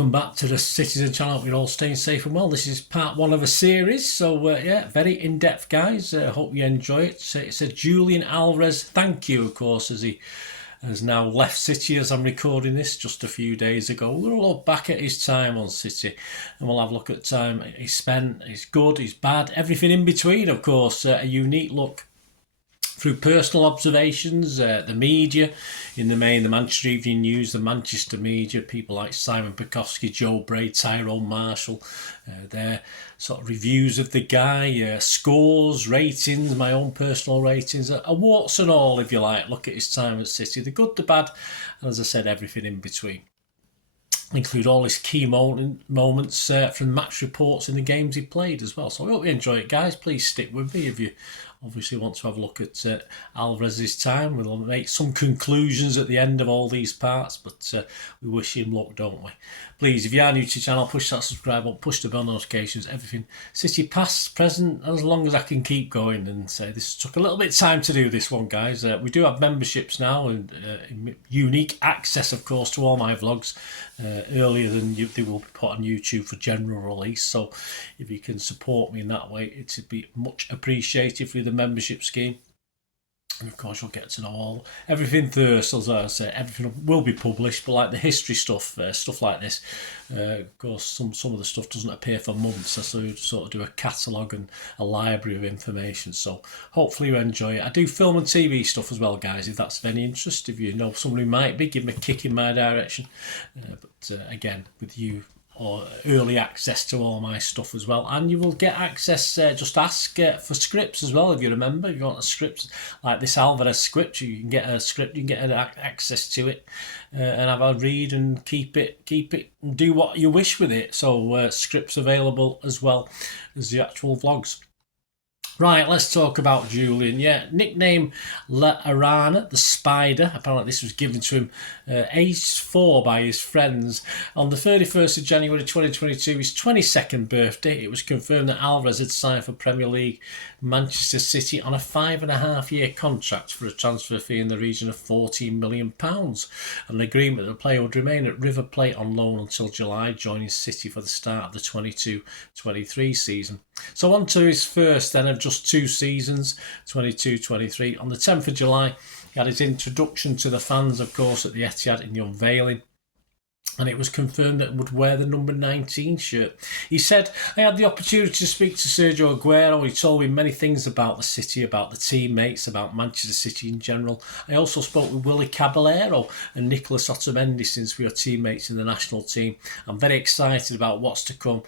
welcome back to the Citizen channel. Hope you're all staying safe and well. This is part one of a series, so yeah, very in-depth, guys. Hope you enjoy it. It's a Julian Alvarez thank you, of course, as he has now left City as I'm recording this just a few days ago. We'll look back at his time on City and we'll have a look at the time he spent, his good, his bad, everything in between, of course. A unique look through personal observations, the media, in the main, the Manchester Evening News, the Manchester media, people like Simon Pekowski, Joe Braid, Tyrone Marshall, their sort of reviews of the guy, scores, ratings, my own personal ratings, a warts and all, if you like. Look at his time at City, the good, the bad, and as I said, everything in between. Include all his key moments from match reports in the games he played as well. So I hope you enjoy it, guys. Please stick with me if you obviously want to have a look at Alvarez's time. We'll make some conclusions at the end of all these parts, but we wish him luck, don't we? Please, if you are new to the channel, push that subscribe button, push the bell notifications, everything. City past, present, as long as I can keep going. And say this took a little bit of time to do this one, guys. We do have memberships now and unique access, of course, to all my vlogs earlier than they will be put on YouTube for general release. So if you can support me in that way, it would be much appreciated through the membership scheme. And of course, you'll get to know everything first. As I say, everything will be published, but like the history stuff, stuff like this, of course, some of the stuff doesn't appear for months. So we sort of do a catalogue and a library of information. So hopefully you enjoy it. I do film and TV stuff as well, guys. If that's of any interest, if you know someone who might be, give me a kick in my direction. But again, with you, or early access to all my stuff as well, and you will get access, just ask for scripts as well. If you remember, if you want a script like this Alvarez script, you can get a script, you can get access to it and have a read and keep it and do what you wish with it. So scripts available as well as the actual vlogs. Right, let's talk about Julian. Yeah, nickname La Arana, the Spider. Apparently this was given to him aged 4 by his friends. On the 31st of January 2022, his 22nd birthday, it was confirmed that Alvarez had signed for Premier League Manchester City on a 5.5-year contract for a transfer fee in the region of £14 million. An agreement that the player would remain at River Plate on loan until July, joining City for the start of the 22-23 season. So on to his first then of just 2 seasons, 22-23. On the 10th of July, he had his introduction to the fans, of course, at the Etihad in the unveiling. And it was confirmed that he would wear the number 19 shirt. He said, I had the opportunity to speak to Sergio Aguero. He told me many things about the city, about the teammates, about Manchester City in general. I also spoke with Willy Caballero and Nicolas Otamendi since we are teammates in the national team. I'm very excited about what's to come.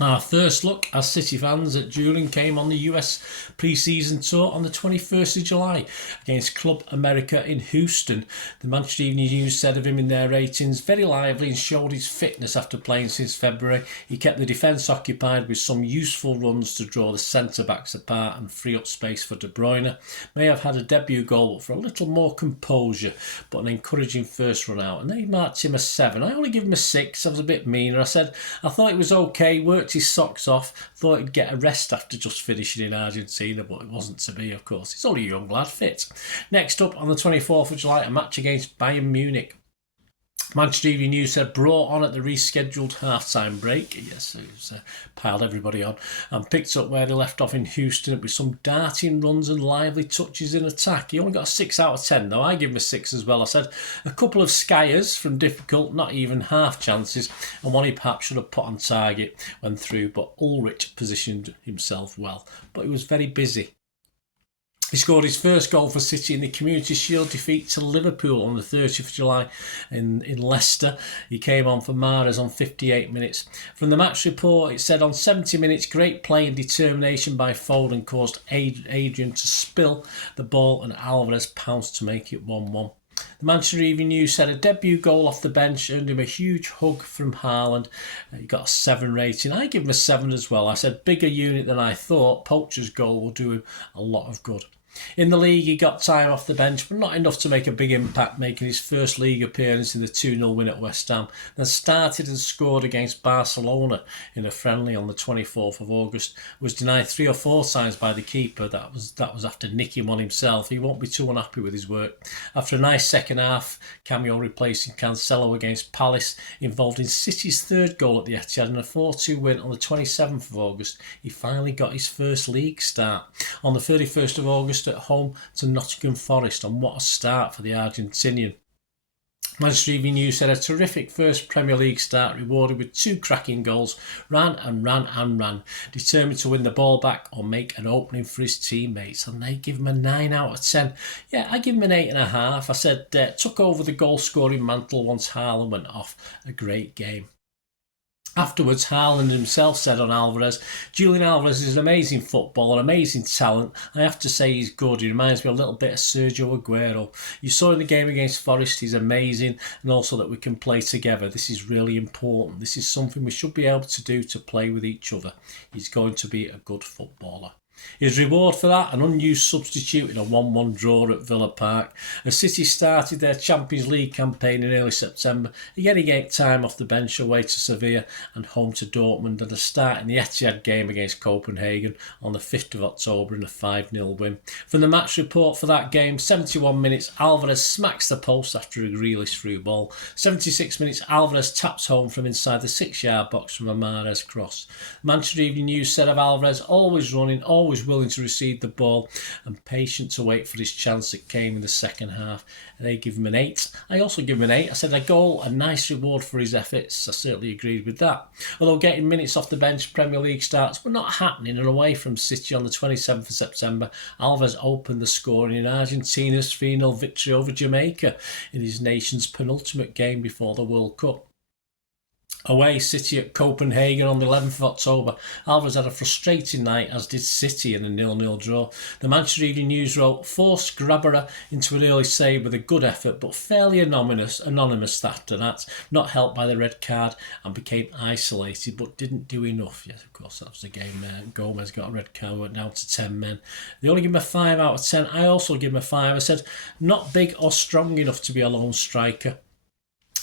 Our first look as City fans at Julian came on the US pre-season tour on the 21st of July against Club America in Houston. The Manchester Evening News said of him in their ratings, very lively and showed his fitness after playing since February. He kept the defence occupied with some useful runs to draw the centre-backs apart and free up space for De Bruyne. May have had a debut goal, but for a little more composure, but an encouraging first run out. And they marked him a 7. I only give him a 6. I was a bit meaner. I said, I thought it was okay, worked his socks off, thought he'd get a rest after just finishing in Argentina, but it wasn't to be, of course. He's only a young lad, fit. Next up, on the 24th of July, a match against Bayern Munich. Manchester Evening News said brought on at the rescheduled half-time break. Yes, it was piled everybody on and picked up where they left off in Houston with some darting runs and lively touches in attack. He only got a 6 out of 10 though. I give him a 6 as well. I said a couple of skiers from difficult, not even half chances, and one he perhaps should have put on target when through, but Ulrich positioned himself well. But he was very busy. He scored his first goal for City in the Community Shield defeat to Liverpool on the 30th of July in Leicester. He came on for Mahrez on 58 minutes. From the match report, it said on 70 minutes, great play and determination by Foden caused Adrian to spill the ball and Alvarez pounced to make it 1-1. The Manchester Evening News said a debut goal off the bench earned him a huge hug from Haaland. He got a 7 rating. I give him a 7 as well. I said bigger unit than I thought. Poacher's goal will do him a lot of good. In the league, he got time off the bench, but not enough to make a big impact, making his first league appearance in the 2-0 win at West Ham. Then started and scored against Barcelona in a friendly on the 24th of August. Was denied 3 or 4 times by the keeper. That was after nicking one himself. He won't be too unhappy with his work. After a nice second half, cameo replacing Cancelo against Palace, involved in City's third goal at the Etihad and a 4-2 win on the 27th of August, he finally got his first league start. On the 31st of August at home to Nottingham Forest, and what a start for the Argentinian. Manchester Evening News said a terrific first Premier League start, rewarded with 2 cracking goals, ran, determined to win the ball back or make an opening for his teammates, and they give him a 9 out of 10. Yeah, I give him an 8.5. I said took over the goal scoring mantle once Haaland went off. A great game. Afterwards, Haaland himself said on Alvarez, Julian Alvarez is an amazing footballer, amazing talent. I have to say he's good. He reminds me a little bit of Sergio Aguero. You saw in the game against Forest, he's amazing, and also that we can play together. This is really important. This is something we should be able to do, to play with each other. He's going to be a good footballer. His reward for that, an unused substitute in a 1-1 draw at Villa Park. As City started their Champions League campaign in early September, again he gained time off the bench away to Sevilla and home to Dortmund, and a start in the Etihad game against Copenhagen on the 5th of October in a 5-0 win. From the match report for that game, 71 minutes, Alvarez smacks the post after a Grealish through ball. 76 minutes, Alvarez taps home from inside the 6-yard box from a Mahrez cross. Manchester Evening News said of Alvarez, always running, always willing to receive the ball and patient to wait for his chance that came in the second half. And they give him an 8. I also give him an 8. I said a goal, a nice reward for his efforts. I certainly agreed with that. Although getting minutes off the bench, Premier League starts were not happening, and away from City on the 27th of September, Alvarez opened the scoring in Argentina's 3-0 victory over Jamaica in his nation's penultimate game before the World Cup. Away City at Copenhagen on the 11th of October, Alvarez had a frustrating night, as did City, in a 0-0 draw. The Manchester Evening News wrote, forced Grabara into an early save with a good effort, but fairly anonymous after that, not helped by the red card, and became isolated but didn't do enough. Yes, of course, that was the game. Gomez got a red card, went down to 10 men. They only give him a 5 out of 10. I also give him a 5. I said, not big or strong enough to be a lone striker.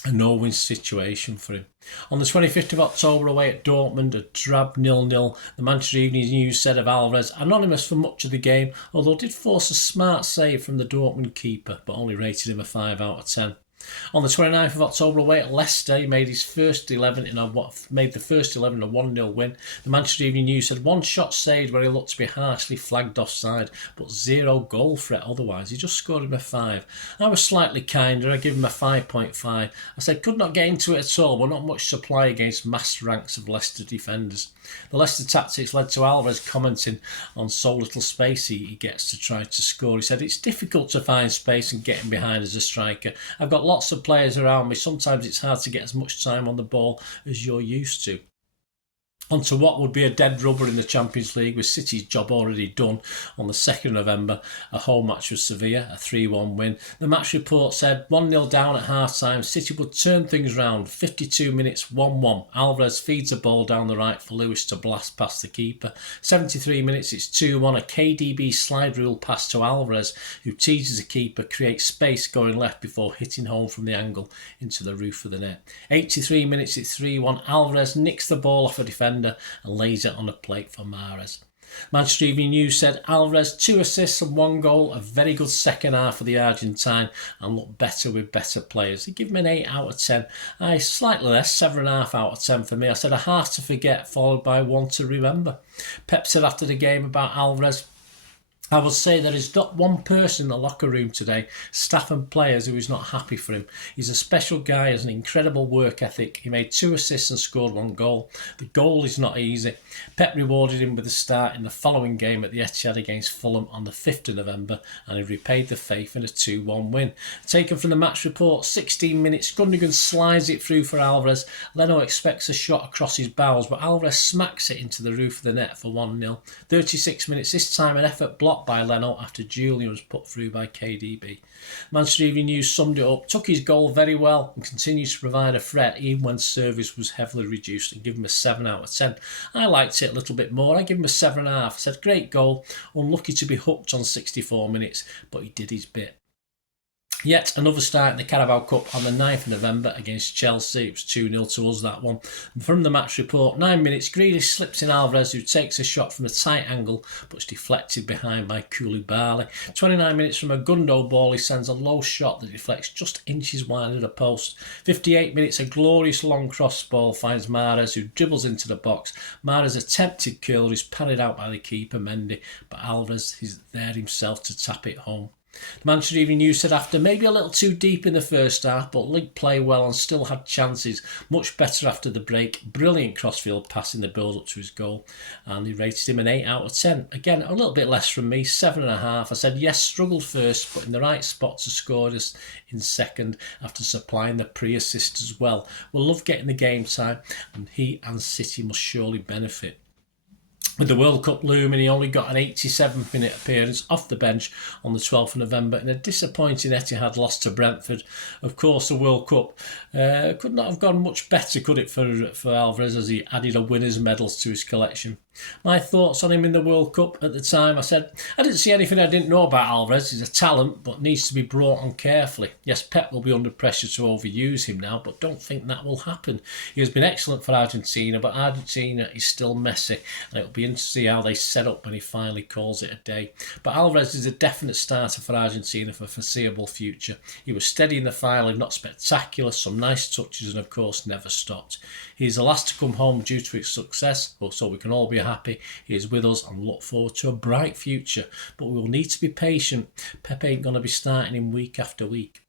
A no-win situation for him. On the 25th of October away at Dortmund, a drab 0-0, the Manchester Evening News said of Alvarez, anonymous for much of the game, although did force a smart save from the Dortmund keeper, but only rated him a 5 out of 10. On the 29th of October away at Leicester, he made the first 11 in a 1-0 win. The Manchester Evening News said one shot saved where he looked to be harshly flagged offside, but 0 goal threat otherwise. He just scored him a 5. I was slightly kinder. I give him a 5.5. I said could not get into it at all, but not much supply against massed ranks of Leicester defenders. The Leicester tactics led to Alvarez commenting on so little space he gets to try to score. He said, it's difficult to find space and get him behind as a striker. I've got lots of players around me. Sometimes it's hard to get as much time on the ball as you're used to. On to what would be a dead rubber in the Champions League, with City's job already done on the 2nd of November, a home match with Sevilla, a 3-1 win. The match report said 1-0 down at half-time, City would turn things round, 52 minutes, 1-1. Alvarez feeds a ball down the right for Lewis to blast past the keeper. 73 minutes, it's 2-1, a KDB slide rule pass to Alvarez, who teases the keeper, creates space going left before hitting home from the angle into the roof of the net. 83 minutes, it's 3-1, Alvarez nicks the ball off a defender and lays it on a plate for Mahrez. Manchester Evening News said Alvarez 2 assists and 1 goal, a very good second half for the Argentine, and looked better with better players. They give him an 8 out of 10. Slightly less, 7.5 out of 10 for me. I said a half to forget followed by 1 to remember. Pep said after the game about Alvarez, I will say there is not one person in the locker room today, staff and players, who is not happy for him. He's a special guy, has an incredible work ethic. He made 2 assists and scored 1 goal. The goal is not easy. Pep rewarded him with a start in the following game at the Etihad against Fulham on the 5th of November, and he repaid the faith in a 2-1 win. Taken from the match report, 16 minutes, Gundogan slides it through for Alvarez. Leno expects a shot across his bows, but Alvarez smacks it into the roof of the net for 1-0. 36 minutes, this time an effort block blocked by Leno after Julian was put through by KDB. Manchester Evening News summed it up, took his goal very well and continued to provide a threat even when service was heavily reduced, and give him a 7 out of 10. I liked it a little bit more. I give him a 7.5. I said, great goal, unlucky to be hooked on 64 minutes, but he did his bit. Yet another start in the Carabao Cup on the 9th of November against Chelsea. It was 2-0 to us, that one. And from the match report, 9 minutes, Grealish slips in Alvarez, who takes a shot from a tight angle but is deflected behind by Koulibaly. 29 minutes, from a Gundo ball, he sends a low shot that deflects just inches wide of the post. 58 minutes, a glorious long cross ball finds Mahrez, who dribbles into the box. Mahrez' attempted curler is parried out by the keeper, Mendy, but Alvarez is there himself to tap it home. The Manchester Evening News said, after maybe a little too deep in the first half, but League play well and still had chances, much better after the break. Brilliant crossfield pass in the build-up to his goal, and they rated him an 8 out of 10. Again, a little bit less from me, 7.5. I said, yes, struggled first, but in the right spot to score us in second after supplying the pre-assist as well. We'll love getting the game time, and he and City must surely benefit. With the World Cup looming, he only got an 87th minute appearance off the bench on the 12th of November in a disappointing Etihad loss to Brentford. Of course, the World Cup could not have gone much better, could it, for Alvarez, as he added a winner's medals to his collection. My thoughts on him in the World Cup at the time, I said, I didn't see anything I didn't know about Alvarez. He's a talent, but needs to be brought on carefully. Yes, Pep will be under pressure to overuse him now, but don't think that will happen. He has been excellent for Argentina, but Argentina is still messy, and it'll be interesting to see how they set up when he finally calls it a day. But Alvarez is a definite starter for Argentina for the foreseeable future. He was steady in the final, if not spectacular, some nice touches, and of course never stopped. He is the last to come home due to his success, so we can all be happy he is with us and look forward to a bright future. But we will need to be patient. Pep ain't going to be starting him week after week.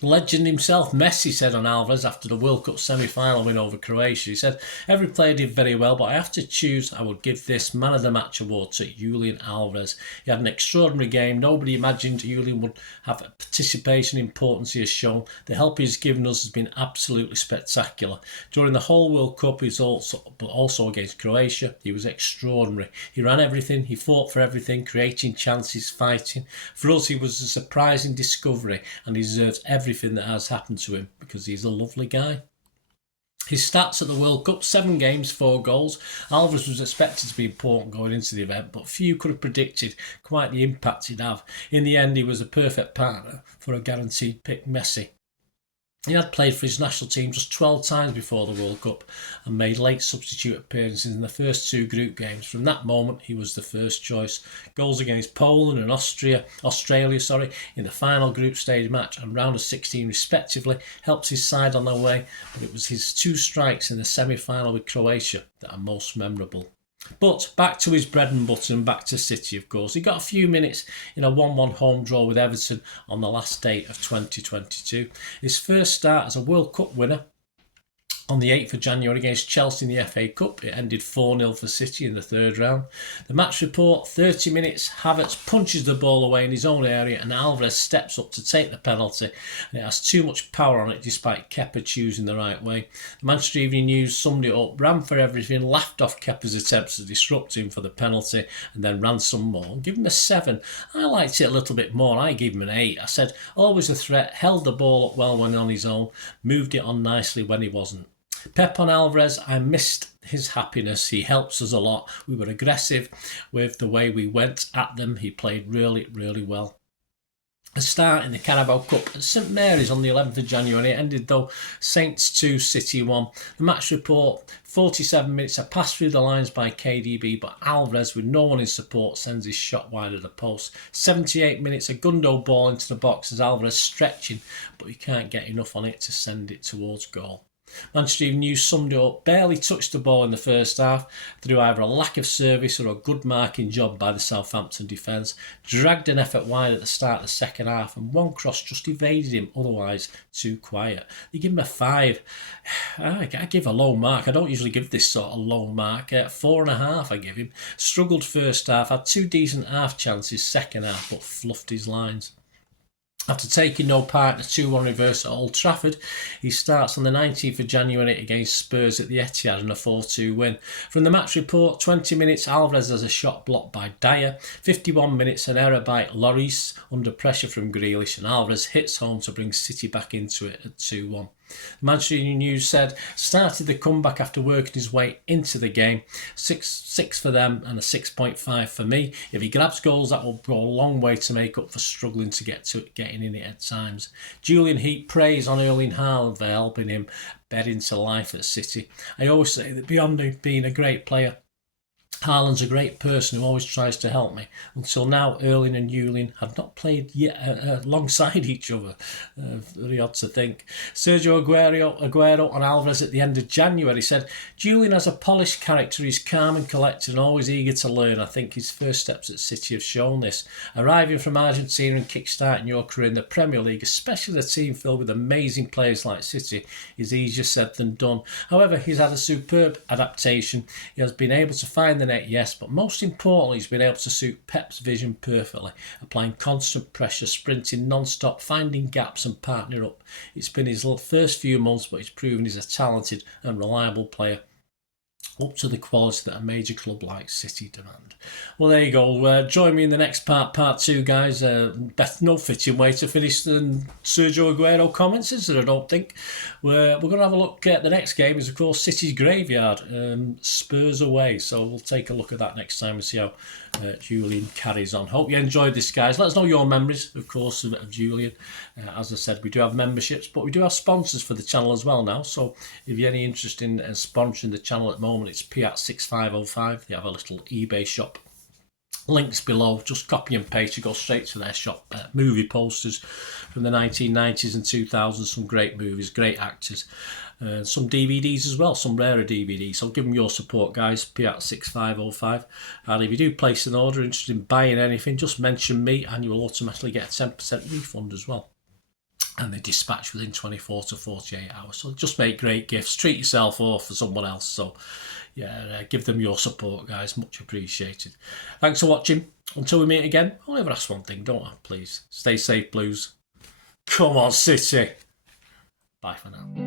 The legend himself, Messi, said on Alvarez after the World Cup semi-final win over Croatia. He said, every player did very well, but I have to choose. I would give this Man of the Match award to Julian Alvarez. He had an extraordinary game. Nobody imagined Julian would have a participation importance he has shown. The help he has given us has been absolutely spectacular. During the whole World Cup, but also against Croatia, he was extraordinary. He ran everything, he fought for everything, creating chances, fighting. For us, he was a surprising discovery, and he deserves everything that has happened to him because he's a lovely guy. His stats at the World Cup, 7 games, 4 goals. Alvarez was expected to be important going into the event, but few could have predicted quite the impact he'd have. In the end, he was a perfect partner for a guaranteed pick, Messi. He had played for his national team just 12 times before the World Cup and made late substitute appearances in the first 2 group games. From that moment, he was the first choice. Goals against Poland and Australia, in the final group stage match and round of 16 respectively helped his side on their way, but it was his 2 strikes in the semi-final with Croatia that are most memorable. But back to his bread and butter and back to City, of course. He got a few minutes in a 1-1 home draw with Everton on the last day of 2022. His first start as a World Cup winner on the 8th of January against Chelsea in the FA Cup. It ended 4-0 for City in the third round. The match report, 30 minutes, Havertz punches the ball away in his own area and Alvarez steps up to take the penalty, and it has too much power on it despite Kepa choosing the right way. The Manchester Evening News summed it up, ran for everything, laughed off Kepa's attempts to disrupt him for the penalty and then ran some more. Give him a 7. I liked it a little bit more. I gave him an 8. I said, always a threat, held the ball up well when on his own, moved it on nicely when he wasn't. Pep on Alvarez, I missed his happiness. He helps us a lot. We were aggressive with the way we went at them. He played really, really well. A start in the Carabao Cup at St Mary's on the 11th of January. It ended though Saints 2, City 1. The match report, 47 minutes, a pass through the lines by KDB, but Alvarez, with no one in support, sends his shot wide of the post. 78 minutes, a Gundo ball into the box as Alvarez stretching, but he can't get enough on it to send it towards goal. Manchester Evening News summed it up, barely touched the ball in the first half through either a lack of service or a good marking job by the Southampton defence, dragged an effort wide at the start of the second half and one cross just evaded him, otherwise too quiet. They give him a 5. I give a low mark. I don't usually give this sort of low mark. 4.5 I give him. Struggled first half, had 2 decent half chances second half but fluffed his lines. After taking no part in a 2-1 reverse at Old Trafford, he starts on the 19th of January against Spurs at the Etihad in a 4-2 win. From the match report, 20 minutes Alvarez has a shot blocked by Dyer, 51 minutes an error by Lloris under pressure from Grealish, and Alvarez hits home to bring City back into it at 2-1. Manchester United News said, started the comeback after working his way into the game. 6 for them and a 6.5 for me. If he grabs goals, that will go a long way to make up for struggling to getting in it at times. Julian heaped praise on Erling Haaland for helping him bed into life at City. I always say that beyond being a great player, Haaland's a great person who always tries to help me. Until now, Erling and Julian have not played yet alongside each other. Very odd to think. Sergio Aguero on Alvarez at the end of January said, Julian has a polished character, he's calm and collected and always eager to learn. I think his first steps at City have shown this. Arriving from Argentina and kick-starting your career in the Premier League, especially a team filled with amazing players like City, is easier said than done. However, he's had a superb adaptation. He has been able to find the net, yes, but most importantly, he's been able to suit Pep's vision perfectly, applying constant pressure, sprinting non-stop, finding gaps and partner up. It's been his first few months, but he's proven he's a talented and reliable player, up to the quality that a major club like City demand. Well, there you go. Join me in the next part 2, guys. No fitting way to finish than Sergio Aguero comments, is there? I don't think. We're going to have a look at the next game. Is of course City's graveyard, Spurs away. So we'll take a look at that next time and see how Julian carries on. Hope you enjoyed this, guys. Let us know your memories, of course, of Julian. As I said, we do have memberships, but we do have sponsors for the channel as well now. So if you're any interest in sponsoring the channel at the moment, it's P@6505. They have a little eBay shop. Links below, just copy and paste to go straight to their shop. Movie posters from the 1990s and 2000s, some great movies, great actors. Some DVDs as well, some rarer DVDs. So give them your support, guys. P@6505. And if you do place an order, interested in buying anything, just mention me and you will automatically get a 10% refund as well. And they dispatch within 24 to 48 hours. So just make great gifts. Treat yourself or for someone else. So yeah, give them your support, guys. Much appreciated. Thanks for watching. Until we meet again, I'll ever ask one thing, don't I? Please stay safe, Blues. Come on, City. Bye for now.